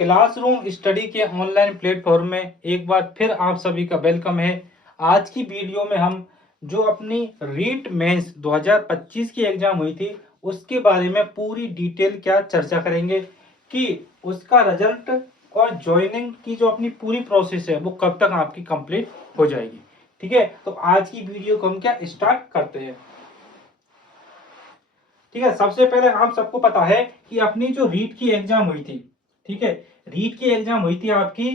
Classroom study के online platform में एक बार फिर आप सभी का वेलकम है। आज की वीडियो में हम जो अपनी रीट मेंस 2025 की एग्जाम हुई थी उसके बारे में पूरी डिटेल क्या चर्चा करेंगे कि उसका रिजल्ट और ज्वाइनिंग की जो अपनी पूरी प्रोसेस है वो कब तक आपकी कंप्लीट हो जाएगी। ठीक है, तो आज की वीडियो को हम क्या स्टार्ट करते हैं। ठीक है, सबसे पहले आप सबको पता है कि अपनी जो रीट की एग्जाम हुई थी, ठीक है, रीट की एग्जाम हुई थी आपकी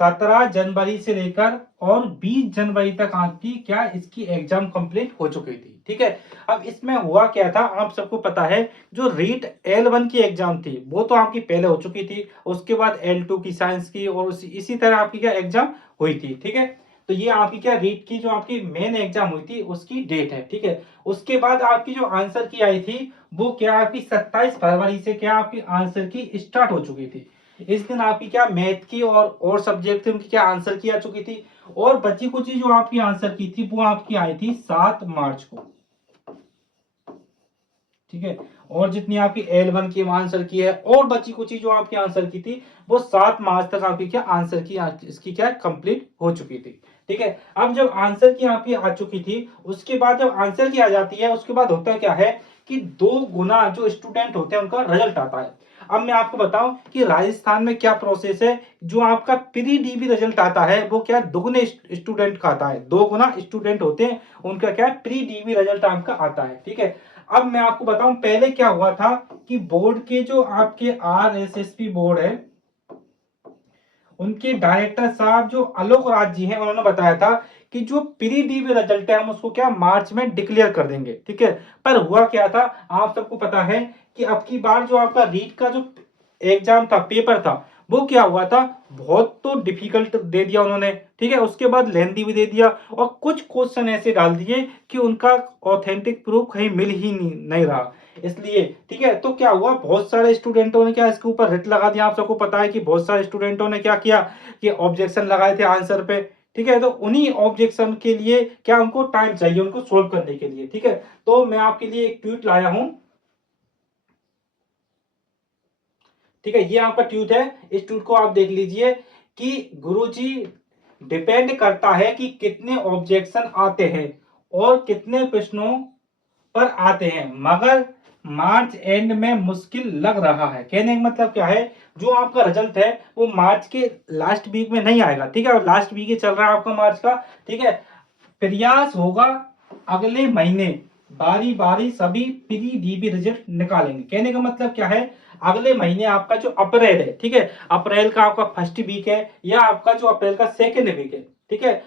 17 जनवरी से लेकर और 20 जनवरी तक आपकी क्या इसकी एग्जाम कंप्लीट हो चुकी थी। ठीक है, अब इसमें हुआ क्या था आप सबको पता है, जो रीट L1 की एग्जाम थी वो तो आपकी पहले हो चुकी थी, उसके बाद L2 की साइंस की और इसी तरह आपकी क्या एग्जाम हुई थी। ठीक है, तो ये आपकी क्या रीट की जो आपकी मेन एग्जाम हुई थी उसकी डेट है। ठीक है, उसके बाद आपकी जो आंसर की आई थी वो क्या आपकी 27 फरवरी से क्या आपकी आंसर की स्टार्ट हो चुकी थी। इस दिन आपकी क्या मैथ की और सब्जेक्ट थे उनकी क्या आंसर की आ चुकी थी, और बची कुछ जो आपकी आंसर की थी वो आपकी आई थी 7 मार्च को। ठीक है, और जितनी आपकी L1 की आंसर की है और बची कुछ जो आपकी आंसर की थी वो 7 मार्च तक आपकी क्या आंसर की इसकी क्या कंप्लीट हो चुकी थी। ठीक है, अब जब आंसर की आपकी आ चुकी थी उसके बाद जब आंसर की आ जाती है उसके बाद होता क्या है कि 2 गुना जो स्टूडेंट होते हैं उनका रिजल्ट आता है। अब मैं आपको बताऊं कि राजस्थान में क्या प्रोसेस है, जो आपका प्री डीबी रिजल्ट आता है वो क्या दुगने स्टूडेंट का आता है, 2 गुना स्टूडेंट होते हैं उनका क्या प्री डीबी रिजल्ट आपका आता है। ठीक है, अब मैं आपको बताऊं पहले क्या हुआ था कि बोर्ड के जो आपके RSSB बोर्ड है उनके डायरेक्टर साहब जो आलोक राज जी हैं उन्होंने बताया था कि जो प्री डीबी रिजल्ट है हम उसको क्या मार्च में डिक्लेयर कर देंगे। ठीक है, पर हुआ क्या था आप सबको पता है कि अब की बार जो आपका रीट का जो एग्जाम था पेपर था वो क्या हुआ था, बहुत तो डिफिकल्ट दे दिया उन्होंने। ठीक है, उसके बाद लेंदी भी दे दिया और कुछ क्वेश्चन ऐसे डाल दिए कि उनका ऑथेंटिक प्रूफ कहीं मिल ही नहीं रहा। इसलिए ठीक है, तो क्या हुआ बहुत सारे स्टूडेंटों ने क्या इसके ऊपर रिट लगा दिया। आप सबको पता है कि बहुत सारे स्टूडेंटों ने क्या किया कि ऑब्जेक्शन लगाए थे आंसर पे। ठीक है, तो उन्हीं ऑब्जेक्शन के लिए क्या उनको टाइम चाहिए उनको सोल्व करने के लिए। ठीक है, तो मैं आपके लिए एक ट्वीट लाया हूं। ठीक है, ये आपका ट्वीट है, इस ट्वीट को आप देख लीजिए कि गुरुजी डिपेंड करता है कि कितने ऑब्जेक्शन आते हैं और कितने प्रश्नों पर आते हैं, मगर मार्च एंड में मुश्किल लग रहा है। कहने का मतलब क्या है, जो आपका रिजल्ट है वो मार्च के लास्ट वीक में नहीं आएगा। ठीक है, और लास्ट वीक ही चल रहा है आपका मार्च का। ठीक है, प्रयास होगा अगले महीने बारी बारी सभी प्री डीबी रिजल्ट निकालेंगे। कहने का मतलब क्या है, अगले महीने आपका जो अप्रैल है, ठीक है, अप्रैल का आपका फर्स्ट वीक है या आपका जो अप्रैल का सेकेंड वीक है, ठीक है,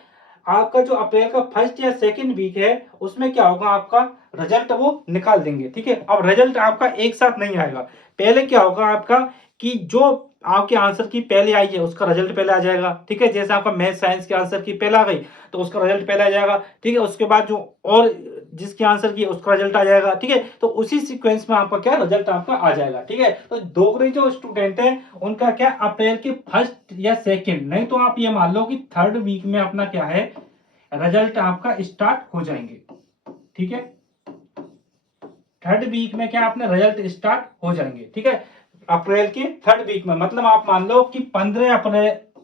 आपका जो अप्रैल का फर्स्ट या सेकेंड वीक है उसमें क्या होगा आपका रिजल्ट वो निकाल देंगे। ठीक है, अब रिजल्ट आपका एक साथ नहीं आएगा। पहले क्या होगा आपका कि जो आपके आंसर की पहले आई है उसका रिजल्ट पहले आ जाएगा। ठीक है, जैसे आपका मैथ साइंस के आंसर की पहले आ गई तो उसका रिजल्ट पहले आ जाएगा। ठीक है, उसके बाद जो और जिसके आंसर की उसका रिजल्ट आ जाएगा। ठीक है, तो उसी सीक्वेंस में आपका क्या रिजल्ट आपका आ जाएगा। ठीक है, तो दोगरे जो स्टूडेंट है उनका क्या अप्रैल के फर्स्ट या सेकेंड, नहीं तो आप ये मान लो कि थर्ड वीक में अपना क्या है रिजल्ट आपका स्टार्ट हो जाएंगे। ठीक है, थर्ड वीक में क्या अपने रिजल्ट स्टार्ट हो जाएंगे। ठीक है, अप्रैल के थर्ड वीक में, मतलब आप मान लो कि 15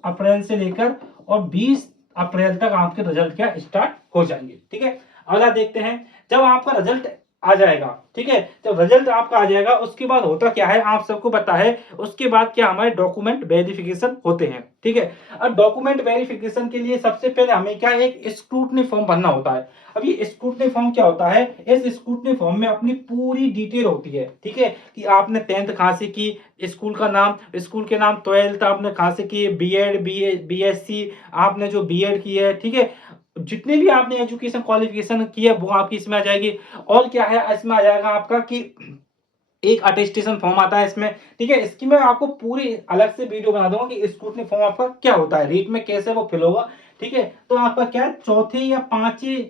अप्रैल से लेकर और 20 अप्रैल तक आपके रिजल्ट क्या स्टार्ट हो जाएंगे। ठीक है, अगला देखते हैं, जब आपका रिजल्ट आ जाएगा, ठीक है, जब रिजल्ट आपका आ जाएगा उसके बाद होता क्या है आप सबको पता है, उसके बाद क्या हमारे डॉक्यूमेंट वेरिफिकेशन होते हैं। ठीक है, अब डॉक्यूमेंट वेरिफिकेशन के लिए सबसे पहले हमें क्या एक स्क्रूटनी फॉर्म भरना होता है। अब ये स्क्रूटनी फॉर्म क्या होता है, इस स्क्रूटनी फॉर्म में अपनी पूरी डिटेल होती है। ठीक है, कि आपने 10th कहां से की, स्कूल का नाम, स्कूल के नाम, 12th आपने कहां से की, बीएड बीएससी आपने जो बीएड की है। ठीक है, जितने भी आपने एजुकेशन क्वालिफिकेशन की है वो आपकी इसमें आ जाएगी। और क्या है इसमें आ जाएगा आपका कि एक अटेस्टेशन फॉर्म आता है इसमें। ठीक है, इसकी मैं आपको पूरी अलग से वीडियो बना दूंगा कि स्क्रूटनी फॉर्म आपका क्या होता है, रीट में कैसे वो फिल होगा। ठीक है, तो आपका क्या चौथे या पांचवें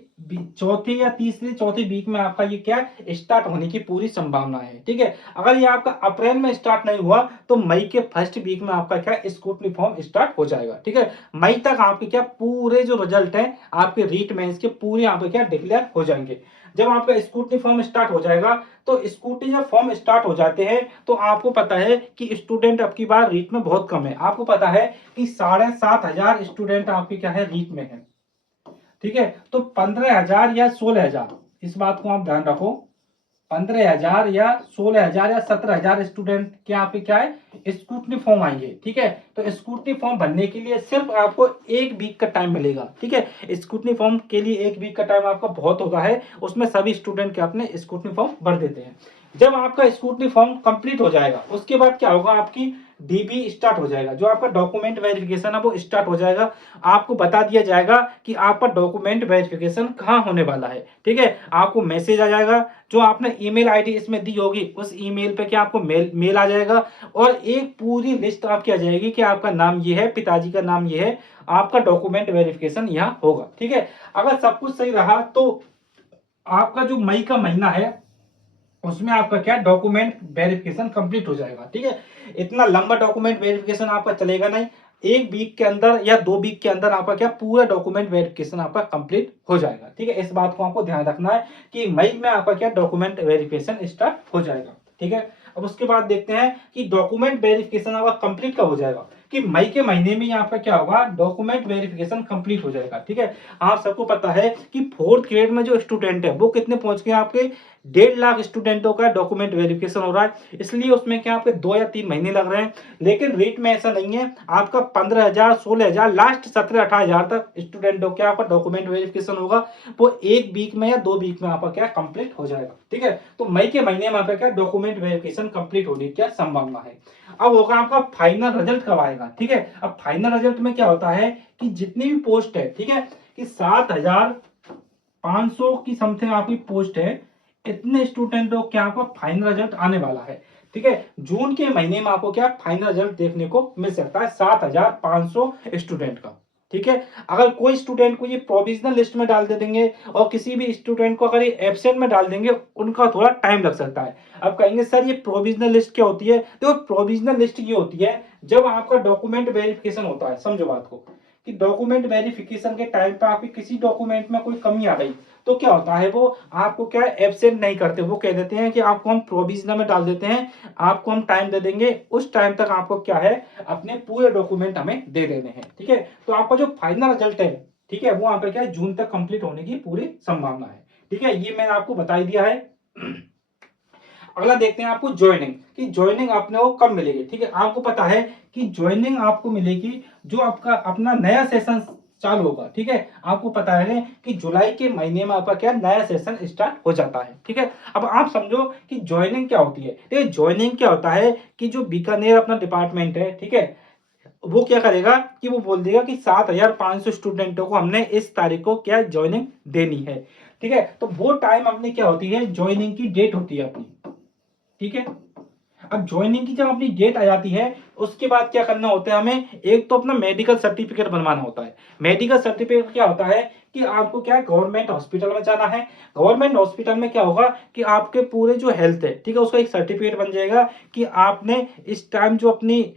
चौथी या तीसरी चौथी वीक में आपका ये क्या है, स्टार्ट होने की पूरी संभावना है। ठीक है, अगर ये आपका अप्रैल में स्टार्ट नहीं हुआ तो मई के फर्स्ट वीक में आपका क्या स्क्रूटनी फॉर्म स्टार्ट हो जाएगा। ठीक है, मई तक आपके क्या पूरे जो रिजल्ट है आपके रीट मेंस के पूरे आपके क्या डिक्लेयर हो जाएंगे। जब आपका स्क्रूटनी फॉर्म स्टार्ट हो जाएगा तो स्क्रूटनी जब फॉर्म स्टार्ट हो जाते हैं तो आपको पता है कि स्टूडेंट अब की बार रीट में बहुत कम है। आपको पता है कि 7,500 स्टूडेंट आपके क्या है रीट में है। ठीक है, तो 15,000 या 16,000, इस बात को आप ध्यान रखो, 15,000 या 16,000 या 17,000 स्टूडेंट के आपके क्या है स्क्रूटनी फॉर्म आएंगे। ठीक है, तो स्क्रूटनी फॉर्म भरने के लिए सिर्फ आपको 1 वीक का टाइम मिलेगा। ठीक है, स्क्रूटनी फॉर्म के लिए 1 वीक का टाइम आपका बहुत होता है, उसमें सभी स्टूडेंट के अपने स्क्रूटनी फॉर्म भर देते हैं। जब आपका स्क्रूटनी फॉर्म कंप्लीट हो जाएगा उसके बाद क्या होगा, आपकी डीबी स्टार्ट हो जाएगा, जो आपका डॉक्यूमेंट वेरिफिकेशन है वो स्टार्ट हो जाएगा। आपको बता दिया जाएगा कि आपका डॉक्यूमेंट वेरिफिकेशन कहाँ होने वाला है। ठीक है, आपको मैसेज आ जाएगा, जो आपने ईमेल आईडी इसमें दी होगी उस ईमेल पे क्या आपको मेल आ जाएगा, और एक पूरी लिस्ट आपकी आ जाएगी कि आपका नाम ये है, पिताजी का नाम ये है, आपका डॉक्यूमेंट वेरिफिकेशन यहाँ होगा। ठीक है, अगर सब कुछ सही रहा तो आपका जो मई का महीना है उसमें आपका क्या डॉक्यूमेंट वेरिफिकेशन कंप्लीट हो जाएगा। ठीक है, इतना लंबा डॉक्यूमेंट वेरिफिकेशन आपका चलेगा नहीं, 1 वीक के अंदर या 2 वीक के अंदर आपका क्या पूरा डॉक्यूमेंट वेरिफिकेशन आपका कंप्लीट हो जाएगा। ठीक है, इस बात को आपको ध्यान रखना है कि मई में आपका क्या डॉक्यूमेंट वेरिफिकेशन स्टार्ट हो जाएगा। ठीक है, अब उसके बाद देखते हैं कि डॉक्यूमेंट वेरिफिकेशन आपका कंप्लीट कब हो जाएगा, कि मई के महीने में आपका क्या होगा डॉक्यूमेंट वेरिफिकेशन कंप्लीट हो जाएगा। ठीक है, आप सबको पता है कि 4th ग्रेड में जो स्टूडेंट है वो कितने पहुंच गए, आपके 1.5 लाख स्टूडेंटों का डॉक्यूमेंट वेरिफिकेशन हो रहा है, इसलिए उसमें क्या आपके 2 या 3 महीने लग रहे हैं। लेकिन रीट में ऐसा नहीं है, आपका 15,000 16,000 लास्ट 17-18,000 तक स्टूडेंटों का आपका डॉक्यूमेंट वेरिफिकेशन होगा, वो 1 वीक में या 2 वीक में आपका क्या कंप्लीट हो जाएगा। ठीक है, तो मई के महीने में आपका क्या डॉक्यूमेंट वेरिफिकेशन कंप्लीट होने की क्या संभावना है। अब होगा आपका फाइनल रिजल्ट कब आएगा। ठीक है, अब फाइनल रिजल्ट में क्या होता है कि जितनी भी पोस्ट है, ठीक है, कि 7,500 की समथिंग आपकी पोस्ट है, इतने स्टूडेंटों क्या आपका फाइनल रिजल्ट आने वाला है। ठीक है, जून के महीने में आपको क्या फाइनल रिजल्ट देखने को मिल सकता है 7,500 स्टूडेंट का। ठीक है, अगर कोई स्टूडेंट को ये प्रोविजनल लिस्ट में डाल दे देंगे और किसी भी स्टूडेंट को अगर ये एब्सेंट में डाल देंगे, उनका थोड़ा टाइम लग सकता है। अब कहेंगे सर ये प्रोविजनल लिस्ट क्या होती है, तो प्रोविजनल लिस्ट ये होती है जब आपका डॉक्यूमेंट वेरिफिकेशन होता है। समझो बात को, कि डॉक्यूमेंट वेरिफिकेशन के टाइम पे आपकी किसी डॉक्यूमेंट में कोई कमी आ गई तो क्या होता है, वो आपको क्या एब्सेंट नहीं करते, वो कह देते हैं कि आपको हम प्रोविजनल में डाल देते हैं, आपको हम टाइम दे देंगे, उस टाइम तक आपको क्या है अपने पूरे डॉक्यूमेंट हमें दे देने हैं। ठीक है, तो आपका जो फाइनल रिजल्ट है, ठीक है, वो आपका क्या है जून तक कंप्लीट होने की पूरी संभावना है। ठीक है, ये मैंने आपको बता दिया है। अगला देखते हैं आपको ज्वाइनिंग, कि ज्वाइनिंग आपने वो कब मिलेगी। ठीक है, आपको पता है कि ज्वाइनिंग आपको मिलेगी जो आपका अपना नया सेशन चालू होगा। ठीक है, आपको पता है कि जुलाई के महीने में आपका क्या नया सेशन स्टार्ट हो जाता है। ठीक है, अब आप समझो कि ज्वाइनिंग क्या होती है। ठीक है, ज्वाइनिंग क्या होता है कि जो बीकानेर अपना डिपार्टमेंट है, ठीक है, वो क्या करेगा कि वो बोल देगा कि 7,500 स्टूडेंटों को हमने इस तारीख को क्या ज्वाइनिंग देनी है। ठीक है, तो वो टाइम अपनी क्या होती है, ज्वाइनिंग की डेट होती है अपनी। ठीक है, अब ज्वाइनिंग की जब अपनी डेट आ जाती है उसके बाद क्या करना होता है हमें, एक तो अपना मेडिकल सर्टिफिकेट बनवाना होता है। मेडिकल सर्टिफिकेट क्या होता है कि आपको क्या गवर्नमेंट हॉस्पिटल में जाना है, गवर्नमेंट हॉस्पिटल में क्या होगा कि आपके पूरे जो हेल्थ है, ठीक है, उसका एक सर्टिफिकेट बन जाएगा कि आपने इस टाइम जो अपनी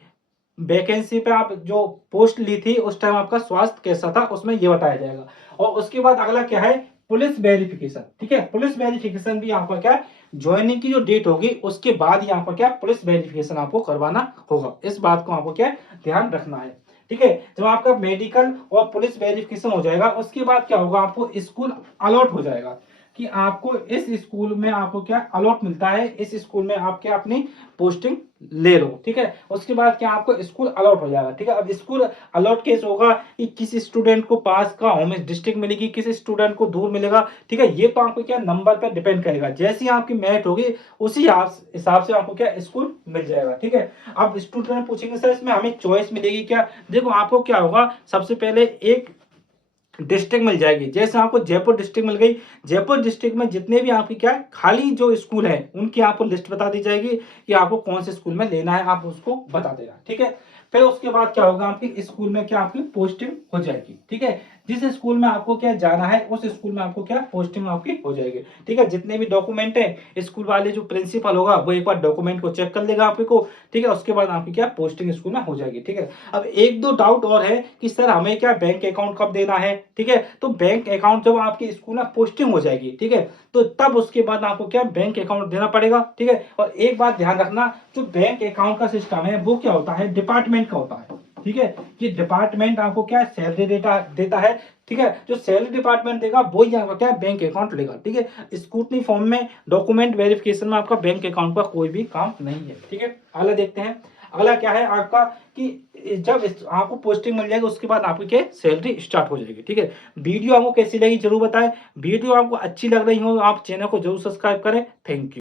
वैकेंसी पे आप जो पोस्ट ली थी उस टाइम आपका स्वास्थ्य कैसा था, उसमें ये बताया जाएगा। और उसके बाद अगला क्या है, पुलिस वेरिफिकेशन। ठीक है, पुलिस वेरिफिकेशन भी आपका क्या ज्वाइनिंग की जो डेट होगी उसके बाद ही आपका क्या पुलिस वेरिफिकेशन आपको करवाना होगा। इस बात को आपको क्या ध्यान रखना है। ठीक है, जब आपका मेडिकल और पुलिस वेरिफिकेशन हो जाएगा उसके बाद क्या होगा, आपको स्कूल अलॉट हो जाएगा कि आपको इस स्कूल में आपको क्या अलॉट मिलता है, इस स्कूल में आप क्या अपनी पोस्टिंग ले लो। ठीक है, उसके बाद क्या आपको स्कूल अलॉट हो जाएगा। ठीक है, अब स्कूल अलॉट केस होगा कि किस स्टूडेंट को पास का होम डिस्ट्रिक्ट मिलेगी, किस स्टूडेंट को दूर मिलेगा। ठीक है, ये तो आपको क्या नंबर पर डिपेंड करेगा, जैसी आपकी मेरिट होगी उसी हिसाब से आपको क्या स्कूल मिल जाएगा। ठीक है, अब स्टूडेंट पूछेंगे सर इसमें हमें चॉइस मिलेगी क्या। देखो आपको क्या होगा, सबसे पहले एक डिस्ट्रिक्ट मिल जाएगी, जैसे आपको जयपुर डिस्ट्रिक्ट मिल गई, जयपुर डिस्ट्रिक्ट में जितने भी आपकी क्या खाली जो स्कूल है उनकी आपको लिस्ट बता दी जाएगी कि आपको कौन से स्कूल में लेना है, आप उसको बता देना। ठीक है, फिर उसके बाद क्या होगा, आपकी स्कूल में क्या आपकी पोस्टिंग हो जाएगी। ठीक है, जिस स्कूल में आपको क्या जाना है उस स्कूल में आपको क्या पोस्टिंग आपकी हो जाएगी। ठीक है, जितने भी डॉक्यूमेंट है स्कूल वाले जो प्रिंसिपल होगा वो एक बार डॉक्यूमेंट को चेक कर लेगा आपको। ठीक है, उसके बाद आपकी क्या पोस्टिंग स्कूल में हो जाएगी। ठीक है, अब एक दो डाउट और है कि सर हमें क्या बैंक अकाउंट कब देना है। ठीक है, तो बैंक अकाउंट जब आपके स्कूल में पोस्टिंग हो जाएगी, ठीक है, तो तब उसके बाद आपको क्या बैंक अकाउंट देना पड़ेगा। ठीक है, और एक बात ध्यान रखना, जो बैंक अकाउंट का सिस्टम है वो क्या होता है, डिपार्टमेंट का होता है। ठीक है, ये डिपार्टमेंट आपको क्या सैलरी देता है। ठीक है, जो सैलरी डिपार्टमेंट देगा वो ही आपका क्या बैंक अकाउंट लेगा। ठीक है, स्क्रूटनी फॉर्म में डॉक्यूमेंट वेरिफिकेशन में आपका बैंक अकाउंट का कोई भी काम नहीं है। ठीक है, अगला देखते हैं। अगला क्या है आपका कि जब आपको पोस्टिंग मिल जाएगी उसके बाद आपकी क्या सैलरी स्टार्ट हो जाएगी। ठीक है, वीडियो आपको कैसी लगी जरूर बताएं। वीडियो आपको अच्छी लग रही हो तो आप चैनल को जरूर सब्सक्राइब करें। Thank you.